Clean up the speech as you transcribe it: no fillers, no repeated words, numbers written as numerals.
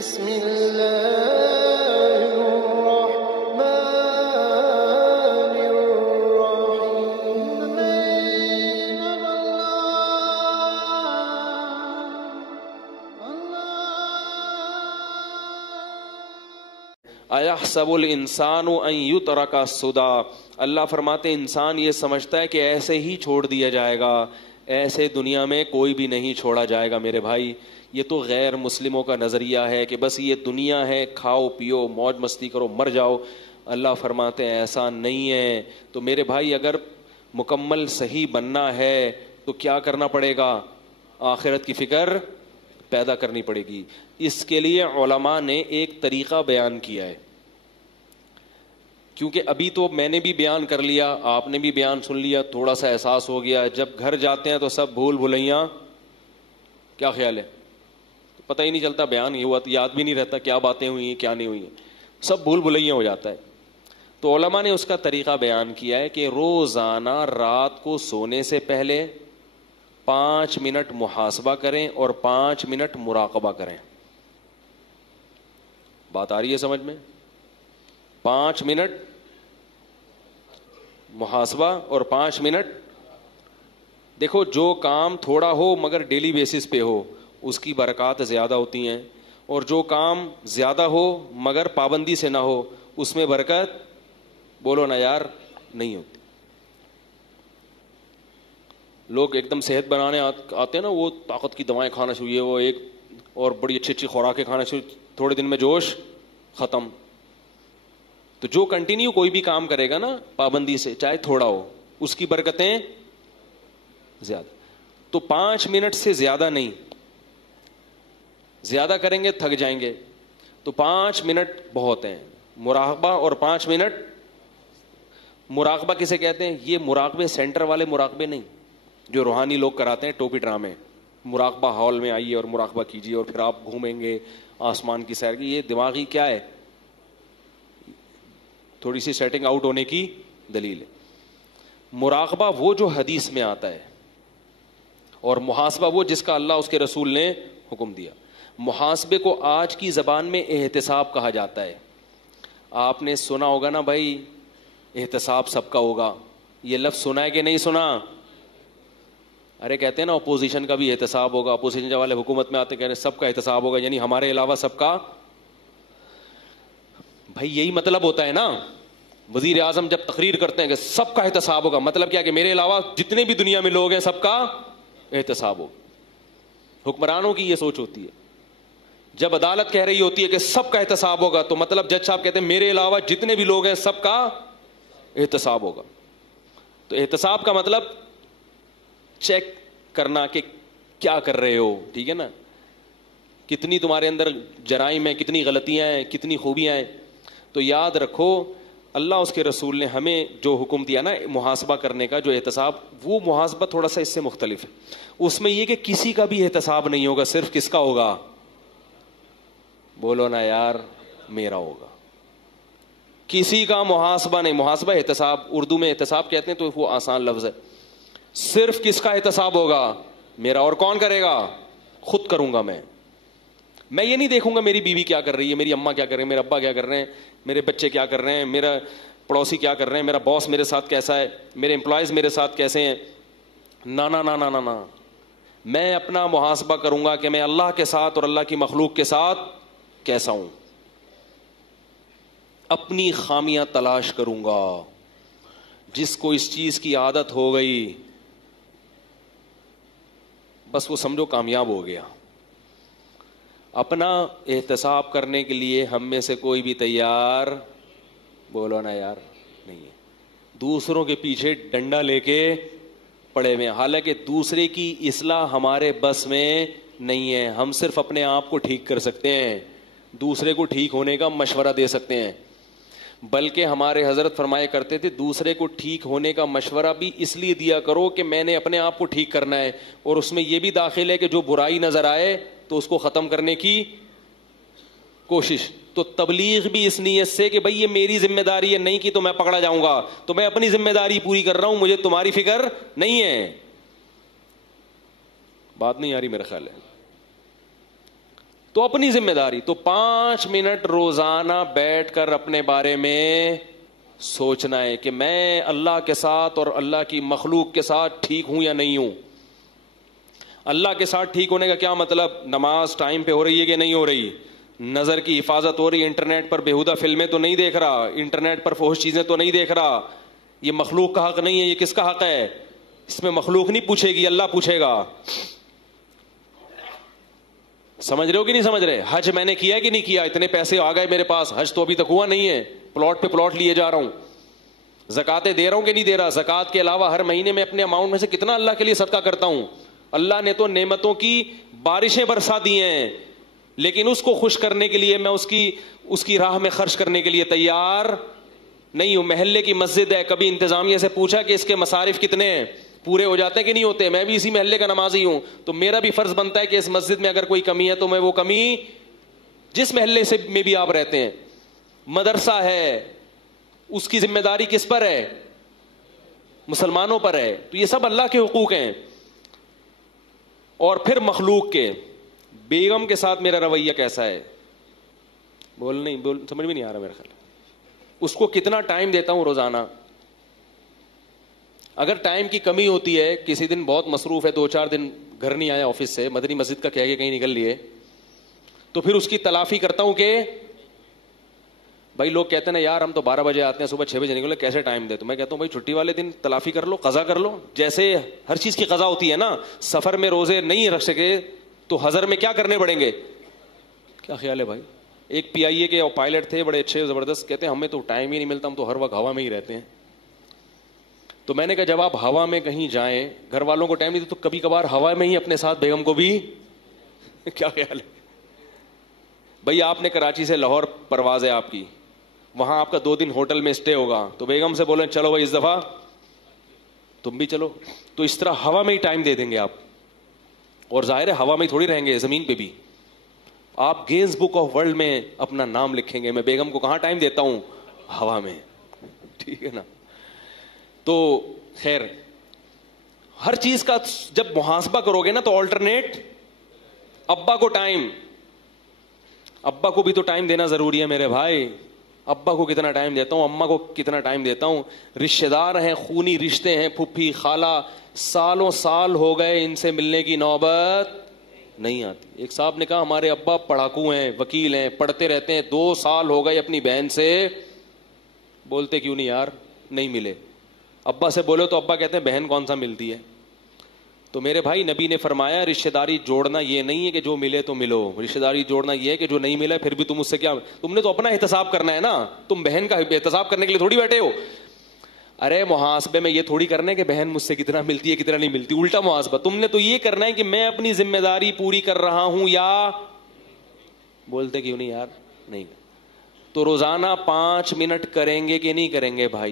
بسم اللہ الرحمن الرحیم. اَيَحْسَبُ الْإِنسَانُ أَن يُتْرَكَ سُدًى. اللہ فرماتے ہیں انسان یہ سمجھتا ہے کہ ایسے ہی چھوڑ دیا جائے گا. ایسے دنیا میں کوئی بھی نہیں چھوڑا جائے گا میرے بھائی. یہ تو غیر مسلموں کا نظریہ ہے کہ بس یہ دنیا ہے, کھاؤ پیو موج مستی کرو مر جاؤ. اللہ فرماتے ہیں ایسا نہیں ہے. تو میرے بھائی اگر مکمل صحیح بننا ہے تو کیا کرنا پڑے گا؟ آخرت کی فکر پیدا کرنی پڑے گی. اس کے لیے علماء نے ایک طریقہ بیان کیا ہے. کیونکہ ابھی تو میں نے بھی بیان کر لیا, آپ نے بھی بیان سن لیا, تھوڑا سا احساس ہو گیا. جب گھر جاتے ہیں تو سب بھول بھلیاں, کیا خیال ہے؟ پتہ ہی نہیں چلتا, بیان یہ ہوا تو یاد بھی نہیں رہتا کیا باتیں ہوئی ہیں کیا نہیں ہوئی ہیں, سب بھول بھلیاں ہو جاتا ہے. تو علماء نے اس کا طریقہ بیان کیا ہے کہ روزانہ رات کو سونے سے پہلے 5 منٹ محاسبہ کریں اور 5 منٹ مراقبہ کریں. بات آ رہی ہے سمجھ میں؟ 5 منٹ محاسبہ اور 5 منٹ. دیکھو جو کام تھوڑا ہو مگر ڈیلی بیسس پہ ہو اس کی برکات زیادہ ہوتی ہیں, اور جو کام زیادہ ہو مگر پابندی سے نہ ہو اس میں برکت, بولو نا یار, نہیں ہوتی. لوگ ایک دم صحت بنانے آتے ہیں نا, وہ طاقت کی دوائیں کھانا شروع ہے, وہ ایک اور بڑی اچھی اچھی خوراکیں کھانا شروع, تھوڑے دن میں جوش ختم. تو جو کنٹینیو کوئی بھی کام کرے گا نا پابندی سے چاہے تھوڑا ہو اس کی برکتیں زیادہ. تو 5 منٹ سے زیادہ نہیں, زیادہ کریں گے تھک جائیں گے. تو 5 منٹ بہت ہیں. مراقبہ اور 5 منٹ مراقبہ کسے کہتے ہیں؟ یہ مراقبے سینٹر والے مراقبے نہیں جو روحانی لوگ کراتے ہیں ٹوپی ڈرامے. مراقبہ ہال میں آئیے اور مراقبہ کیجیے اور پھر آپ گھومیں گے آسمان کی سیر کی. یہ دماغی کیا ہے, تھوڑی سی سیٹنگ آؤٹ ہونے کی دلیل ہے. مراقبہ وہ جو حدیث میں آتا ہے, اور محاسبہ وہ جس کا اللہ اس کے رسول نے حکم دیا. محاسبے کو آج کی زبان میں احتساب کہا جاتا ہے. آپ نے سنا ہوگا نا بھائی, احتساب سب کا ہوگا. یہ لفظ سنا ہے کہ نہیں سنا؟ ارے کہتے ہیں نا اپوزیشن کا بھی احتساب ہوگا. اپوزیشن والے حکومت میں آتے کہہ رہے ہیں سب کا احتساب ہوگا, یعنی ہمارے علاوہ سب کا. بھائی یہی مطلب ہوتا ہے نا. وزیر اعظم جب تقریر کرتے ہیں کہ سب کا احتساب ہوگا, مطلب کیا کہ میرے علاوہ جتنے بھی دنیا میں لوگ ہیں سب کا احتساب ہو. حکمرانوں کی یہ سوچ ہوتی ہے. جب عدالت کہہ رہی ہوتی ہے کہ سب کا احتساب ہوگا تو مطلب جج صاحب کہتے ہیں میرے علاوہ جتنے بھی لوگ ہیں سب کا احتساب ہوگا. تو احتساب کا مطلب چیک کرنا کہ کیا کر رہے ہو, ٹھیک ہے نا, کتنی تمہارے اندر جرائم ہیں, کتنی غلطیاں ہیں, کتنی خوبیاں ہیں. تو یاد رکھو اللہ اس کے رسول نے ہمیں جو حکم دیا نا محاسبہ کرنے کا, جو احتساب, وہ محاسبہ تھوڑا سا اس سے مختلف ہے. اس میں یہ کہ کسی کا بھی احتساب نہیں ہوگا, صرف کس کا ہوگا؟ بولو نا یار, میرا ہوگا. کسی کا محاسبہ نہیں. محاسبہ احتساب اردو میں احتساب کہتے ہیں تو وہ آسان لفظ ہے. صرف کس کا احتساب ہوگا؟ میرا. اور کون کرے گا؟ خود کروں گا میں. میں یہ نہیں دیکھوں گا میری بیوی کیا کر رہی ہے, میری اماں کیا کر رہے ہیں, میرے ابا کیا کر رہے ہیں, میرے بچے کیا کر رہے ہیں, میرا پڑوسی کیا کر رہے ہیں, میرا باس میرے ساتھ کیسا ہے, میرے امپلائیز میرے ساتھ کیسے ہیں. نا نا نا نا نا نا. میں اپنا محاسبہ کروں گا کہ میں اللہ کے ساتھ اور اللہ کی مخلوق کے ساتھ کیسا ہوں. اپنی خامیاں تلاش کروں گا. جس کو اس چیز کی عادت ہو گئی بس وہ سمجھو کامیاب ہو گیا. اپنا احتساب کرنے کے لیے ہم میں سے کوئی بھی تیار, بولو نا یار, نہیں ہے. دوسروں کے پیچھے ڈنڈا لے کے پڑے ہوئے, حالانکہ دوسرے کی اصلاح ہمارے بس میں نہیں ہے. ہم صرف اپنے آپ کو ٹھیک کر سکتے ہیں, دوسرے کو ٹھیک ہونے کا مشورہ دے سکتے ہیں. بلکہ ہمارے حضرت فرمایا کرتے تھے دوسرے کو ٹھیک ہونے کا مشورہ بھی اس لیے دیا کرو کہ میں نے اپنے آپ کو ٹھیک کرنا ہے, اور اس میں یہ بھی داخل ہے کہ جو برائی نظر آئے تو اس کو ختم کرنے کی کوشش. تو تبلیغ بھی اس نیت سے کہ بھئی یہ میری ذمہ داری ہے, نہیں کی تو میں پکڑا جاؤں گا, تو میں اپنی ذمہ داری پوری کر رہا ہوں, مجھے تمہاری فکر نہیں ہے. بات نہیں آ رہی میرا خیال ہے. تو اپنی ذمہ داری تو 5 منٹ روزانہ بیٹھ کر اپنے بارے میں سوچنا ہے کہ میں اللہ کے ساتھ اور اللہ کی مخلوق کے ساتھ ٹھیک ہوں یا نہیں ہوں. اللہ کے ساتھ ٹھیک ہونے کا کیا مطلب؟ نماز ٹائم پہ ہو رہی ہے کہ نہیں ہو رہی, نظر کی حفاظت ہو رہی, انٹرنیٹ پر بےہودہ فلمیں تو نہیں دیکھ رہا, انٹرنیٹ پر فحش چیزیں تو نہیں دیکھ رہا. یہ مخلوق کا حق نہیں ہے, یہ کس کا حق ہے؟ اس میں مخلوق نہیں پوچھے گی, اللہ پوچھے گا. سمجھ رہے ہو کہ نہیں سمجھ رہے؟ حج میں نے کیا کہ نہیں کیا؟ اتنے پیسے آ گئے میرے پاس, حج تو ابھی تک ہوا نہیں ہے, پلاٹ پہ پلاٹ لیے جا رہا ہوں. زکاتیں دے رہا ہوں کہ نہیں دے رہا؟ زکات کے علاوہ ہر مہینے میں اپنے اماؤنٹ میں سے کتنا اللہ کے لیے صدقہ کرتا ہوں. اللہ نے تو نعمتوں کی بارشیں برسا دی ہیں, لیکن اس کو خوش کرنے کے لیے میں اس کی راہ میں خرچ کرنے کے لیے تیار نہیں ہوں. محلے کی مسجد ہے, کبھی انتظامیہ سے پوچھا کہ اس کے مصارف کتنے ہیں, پورے ہو جاتے ہیں کہ نہیں ہوتے؟ میں بھی اسی محلے کا نمازی ہوں, تو میرا بھی فرض بنتا ہے کہ اس مسجد میں اگر کوئی کمی ہے تو میں وہ کمی, جس محلے سے میں بھی آپ رہتے ہیں, مدرسہ ہے, اس کی ذمہ داری کس پر ہے؟ مسلمانوں پر ہے. تو یہ سب اللہ کے حقوق ہیں. اور پھر مخلوق کے, بیگم کے ساتھ میرا رویہ کیسا ہے؟ سمجھ بھی نہیں آ رہا میرا خیال. اس کو کتنا ٹائم دیتا ہوں روزانہ؟ اگر ٹائم کی کمی ہوتی ہے, کسی دن بہت مصروف ہے, 2-4 دن گھر نہیں آیا آفس سے, مدنی مسجد کا کہہ کے کہیں نکل لیے, تو پھر اس کی تلافی کرتا ہوں کہ بھائی لوگ کہتے ہیں نا یار ہم تو 12 بجے آتے ہیں, صبح 6 بجے نکلے, کیسے ٹائم دے؟ تو میں کہتا ہوں بھائی چھٹی والے دن تلافی کر لو, قضا کر لو. جیسے ہر چیز کی قضا ہوتی ہے نا, سفر میں روزے نہیں رکھ سکے تو حضر میں کیا کرنے پڑیں گے؟ کیا خیال ہے بھائی؟ ایک PIA کے پائلٹ تھے بڑے اچھے زبردست, کہتے ہیں ہمیں تو ٹائم ہی نہیں ملتا, ہم تو ہر وقت ہوا میں ہی رہتے ہیں. تو میں نے کہا جب آپ ہوا میں کہیں جائیں, گھر والوں کو ٹائم نہیں تو کبھی کبھار ہوا میں ہی اپنے ساتھ بیگم کو بھی کیا خیال ہے بھائی؟ آپ نے کراچی سے لاہور پرواز ہے آپ کی, وہاں آپ کا 2 دن ہوٹل میں اسٹے ہوگا, تو بیگم سے بولیں چلو بھائی اس دفعہ تم بھی چلو, تو اس طرح ہوا میں ہی ٹائم دے دیں گے آپ. اور ظاہر ہے ہوا میں ہی تھوڑی رہیں گے, زمین پہ بھی. آپ گینز بک آف ورلڈ میں اپنا نام لکھیں گے, میں بیگم کو کہاں ٹائم دیتا ہوں؟ ہوا میں. ٹھیک ہے نا؟ تو خیر, ہر چیز کا جب محاسبہ کرو گے نا تو آلٹرنیٹ. ابا کو ٹائم, ابا کو بھی تو ٹائم دینا ضروری ہے میرے بھائی. ابا کو کتنا ٹائم دیتا ہوں, اماں کو کتنا ٹائم دیتا ہوں. رشتے دار ہیں, خونی رشتے ہیں, پھپھی خالہ, سالوں سال ہو گئے, ان سے ملنے کی نوبت نہیں آتی. ایک صاحب نے کہا ہمارے ابا پڑھاکو ہیں, وکیل ہیں, پڑھتے رہتے ہیں, 2 سال ہو گئے اپنی بہن سے بولتے کیوں نہیں یار, نہیں ملے. ابا سے بولو تو ابا کہتے ہیں بہن کون سا ملتی ہے. تو میرے بھائی نبی نے فرمایا رشتہ داری جوڑنا یہ نہیں ہے کہ جو ملے تو ملو, رشتہ داری جوڑنا یہ ہے کہ جو نہیں ملا پھر بھی تم اس سے کیا, تم نے تو اپنا احتساب کرنا ہے نا, تم بہن کا احتساب کرنے کے لیے تھوڑی بیٹھے ہو. ارے محاسبے میں یہ تھوڑی کرنا ہے کہ بہن مجھ سے کتنا ملتی ہے کتنا نہیں ملتی, الٹا محاسبہ. تم نے تو یہ کرنا ہے کہ میں اپنی ذمہ داری پوری کر رہا ہوں یا بولتے کیوں نہیں یار نہیں. تو روزانہ 5 منٹ کریں گے کہ نہیں کریں گے بھائی؟